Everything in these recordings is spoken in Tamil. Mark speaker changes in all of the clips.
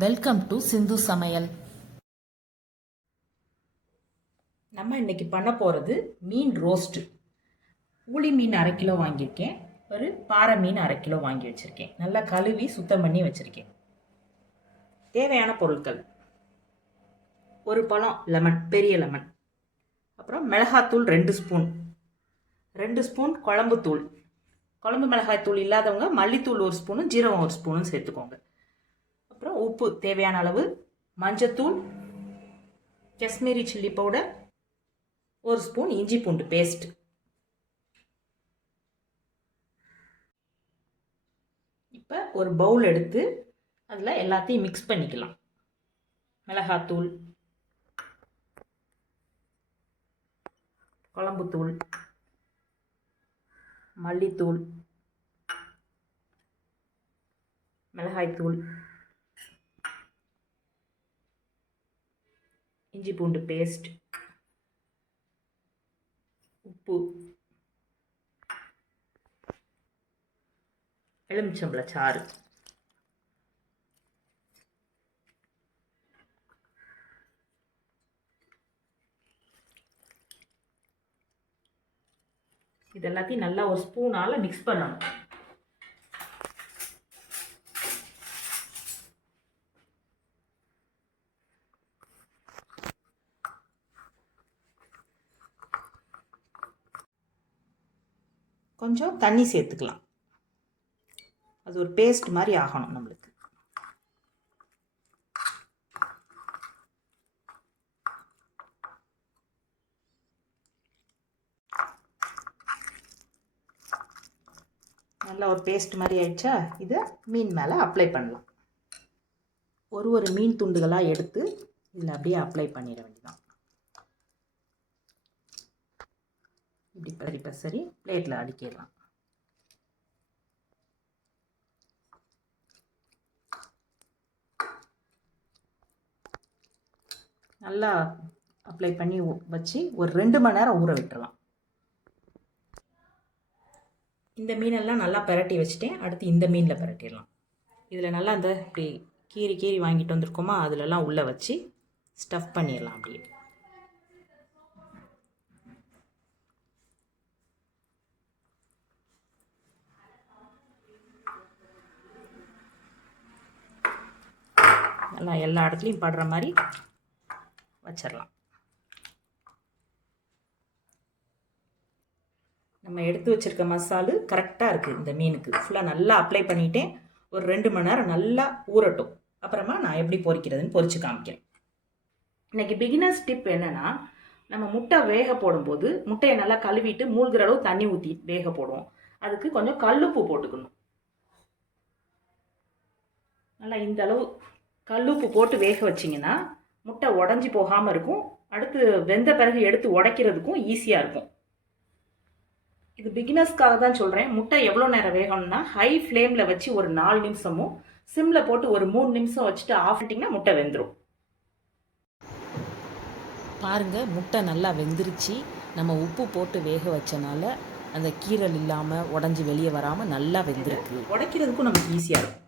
Speaker 1: வெல்கம் டு சிந்து சமையல்
Speaker 2: நம்ம இன்னைக்கு பண்ண போகிறது மீன் ரோஸ்ட்டு ஊளி மீன் அரை கிலோ வாங்கியிருக்கேன். ஒரு பாறை மீன் அரை கிலோ வாங்கி வச்சுருக்கேன். நல்லா கழுவி சுத்தம் பண்ணி வச்சுருக்கேன். தேவையான பொருட்கள். ஒரு பழம் லெமன் பெரிய லெமன் அப்புறம் மிளகாத்தூள் ரெண்டு ஸ்பூன். ரெண்டு ஸ்பூன் குழம்புத்தூள். குழம்பு மிளகாய் தூள் இல்லாதவங்க மல்லித்தூள் ஒரு ஸ்பூனும் ஜீரகம் ஒரு ஸ்பூனும் சேர்த்துக்கோங்க. அப்புறம் உப்பு தேவையான அளவு மஞ்சத்தூள் காஷ்மீரி சில்லி பவுடர் ஒரு ஸ்பூன் இஞ்சி பூண்டு பேஸ்ட். இப்போ ஒரு பவுல் எடுத்து அதில் எல்லாத்தையும் மிக்ஸ் பண்ணிக்கலாம். மிளகாத்தூள் குழம்புத்தூள் மல்லித்தூள் மிளகாய்த்தூள். இஞ்சி பூண்டு பேஸ்ட் உப்பு. எலுமிச்சம்பழ சாறு. இது எல்லாத்தையும் நல்லா ஒரு ஸ்பூனால் மிக்ஸ் பண்ணணும். கொஞ்சம் தண்ணி சேர்த்துக்கலாம். அது ஒரு பேஸ்ட் மாதிரி ஆகணும் நம்மளுக்கு. நல்லா ஒரு பேஸ்ட் மாதிரி ஆயிடுச்சா? இதை மீன் மேலே அப்ளை பண்ணலாம். ஒரு ஒரு மீன் துண்டுகளாக எடுத்து இதில் அப்படியே அப்ளை பண்ணிட வேண்டியதான் இப்படி பசரி பசரி பிளேட்டில் அடிக்கிடலாம். நல்லா அப்ளை பண்ணி வச்சு ஒரு ரெண்டு மணி நேரம் ஊற விட்டுறலாம். இந்த மீனெல்லாம் நல்லா பிரட்டி வச்சுட்டேன். அடுத்து இந்த மீனில் பிரட்டிடலாம். இதில் நல்லா இந்த இப்படி கீறி கீறி வாங்கிட்டு வந்திருக்கோமா அதிலலாம் உள்ளே வச்சு ஸ்டஃப் பண்ணிடலாம் அப்படியே. நல்லா எல்லா இடத்துலையும் படுற மாதிரி வச்சிடலாம் நம்ம எடுத்து வச்சிருக்க மசாலு கரெக்டாக இருக்குது இந்த மீனுக்கு. ஃபுல்லாக நல்லா அப்ளை பண்ணிட்டேன். ஒரு ரெண்டு மணி நேரம் நல்லா ஊறட்டும். அப்புறமா நான் எப்படி பொரிக்கிறதுன்னு பொறிச்சு காமிக்கிறேன். இன்றைக்கி பிகினர்ஸ் டிப் என்னென்னா நம்ம முட்டை வேக போடும்போது முட்டையை நல்லா கழுவிட்டு மூழ்கிற அளவு தண்ணி ஊற்றி வேக போடுவோம். அதுக்கு கொஞ்சம் கல்லுப்பு போட்டுக்கணும். நல்லா இந்த அளவு கல்லுப்பு போட்டு வேக வச்சிங்கன்னா முட்டை உடஞ்சி போகாமல் இருக்கும். அடுத்து வெந்த பிறகு எடுத்து உடைக்கிறதுக்கும் ஈஸியாக இருக்கும். இது பிகினர்ஸ்க்காக தான் சொல்கிறேன் முட்டை எவ்வளோ நேரம் வேகணும்னா ஹை ஃப்ளேமில் வச்சு ஒரு நாலு நிமிஷமும் சிம்மில் போட்டு ஒரு மூணு நிமிஷம் வச்சுட்டு ஆஃப் பண்ணிட்டீங்கன்னா முட்டை வெந்துடும்
Speaker 1: பாருங்க முட்டை நல்லா வெந்துருச்சு. நம்ம உப்பு போட்டு வேக வச்சனால அந்த கீரல் இல்லாமல் உடஞ்சி வெளியே வராமல் நல்லா வெந்திருக்கு.
Speaker 2: உடைக்கிறதுக்கும் நமக்கு ஈஸியாக இருக்கும்.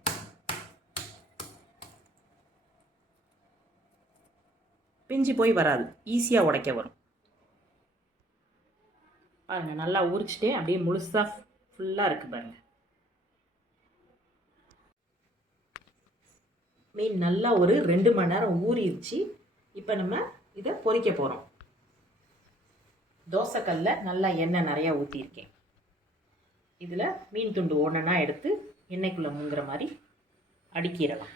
Speaker 2: பிஞ்சு போய் வராது. ஈஸியாக உடைக்க வரும். பாருங்க நல்லா உரிச்சிட்டே அப்படியே முழுசாக ஃபுல்லாக இருக்குது பாருங்க. மீன் நல்லா ஒரு ரெண்டு மணி நேரம் ஊறிடுச்சு. இப்போ நம்ம இதை பொறிக்க போகிறோம் தோசைக்கல்ல நல்லா எண்ணெய் நிறையா ஊற்றிருக்கேன் இதில் மீன் துண்டு ஒன்றுனா எடுத்து எண்ணெய்க்குள்ளே முங்குற மாதிரி அடுக்கிடலாம்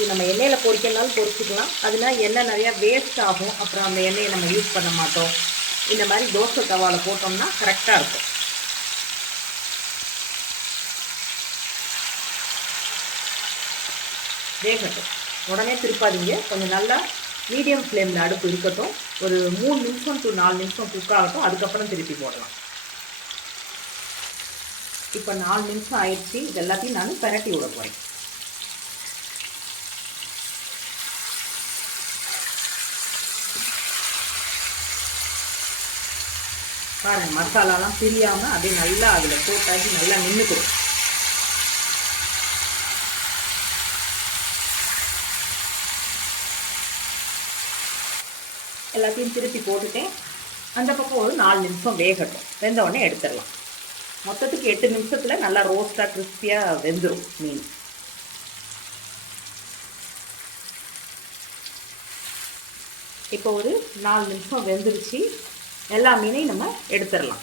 Speaker 2: இது நம்ம எண்ணெயில் பொரிக்கனாலும் பொறிச்சிக்கலாம். அதனால் எண்ணெய் நிறையா வேஸ்ட் ஆகும். அப்புறம் அந்த எண்ணெயை நம்ம யூஸ் பண்ண மாட்டோம். இந்த மாதிரி தோசை தவாவில் போட்டோம்னா கரெக்டாக இருக்கும். வேகட்டும். உடனே திருப்பாதீங்க. கொஞ்சம் நல்லா மீடியம் ஃப்ளேமில் அடுப்பு இருக்கட்டும். ஒரு மூணு நிமிஷம் டு நாலு நிமிஷம் குக் ஆகட்டும். அதுக்கப்புறம் திருப்பி போடலாம். இப்போ நாலு நிமிஷம் ஆயிடுச்சு. இது எல்லாத்தையும் நான் பிரட்டி விட போகிறேன் பாருங்கள் மசாலாலாம் பிரியாமல் அப்படியே நல்லா அதில் போட்டாச்சு நல்லா நின்றுக்கிறோம் எல்லாத்தையும் திருப்பி போட்டுட்டேன். அந்த பக்கம் ஒரு நாலு நிமிஷம் வேகட்டும். வெந்த உடனே எடுத்துடலாம். மொத்தத்துக்கு எட்டு நிமிஷத்தில் நல்லா ரோஸ்ட்டாக கிறிஸ்பியாக வெந்துடும் மீன். இப்போ ஒரு நாலு நிமிஷம் வெந்துருச்சு. எல்லா மீனையும் நம்ம எடுத்துடலாம்.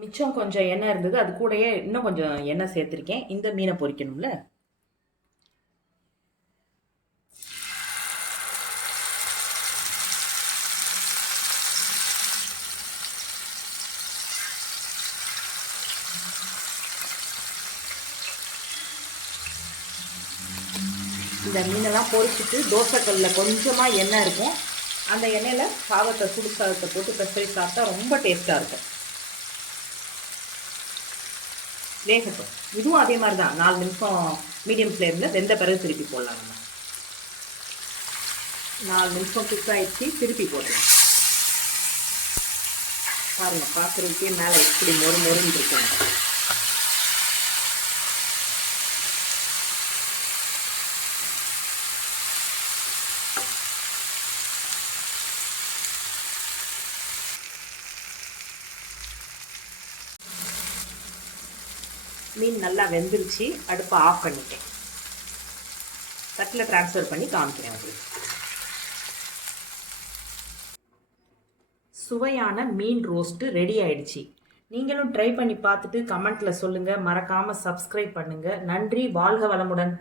Speaker 2: மிச்சம் கொஞ்சம் எண்ணெய் இருந்தது அது கூடயே இன்னும் கொஞ்சம் எண்ணெய் சேர்த்துருக்கேன். இந்த மீனை பொரிக்கணும்ல இந்த மீனெல்லாம் பொறிச்சிட்டு தோசைக்கல்லில் கொஞ்சமாக எண்ணெய் இருக்கும். அந்த எண்ணெயில் சாதத்தை சுடு சாதத்தை போட்டு பெசரி சாப்பிட்டா ரொம்ப டேஸ்ட்டாக இருக்கும். வேகட்டும். இதுவும் அதே மாதிரி தான் நாலு நிமிஷம் மீடியம் ஃப்ளேமில் வெந்த பிறகு திருப்பி போடலாம் நம்ம. நாலு நிமிஷம் குக் ஆகிடுச்சு திருப்பி போடலாம். பாருங்கள் பார்க்குறதுக்கே மேலே எப்படி மொறு மொறுன்னு இருக்கும் மீன் நல்லா வெந்துருச்சு அடுப்பை ஆஃப் பண்ணிட்டேன். தட்டில் ட்ரான்ஸ்ஃபர் பண்ணி காமிக்கிறேன் உங்களுக்கு. சுவையான மீன் ரோஸ்ட்டு ரெடி ஆயிடுச்சு. நீங்களும் ட்ரை பண்ணி பார்த்துட்டு கமெண்ட்டில் சொல்லுங்கள் மறக்காமல் சப்ஸ்கிரைப் பண்ணுங்கள் நன்றி வாழ்க வளமுடன்.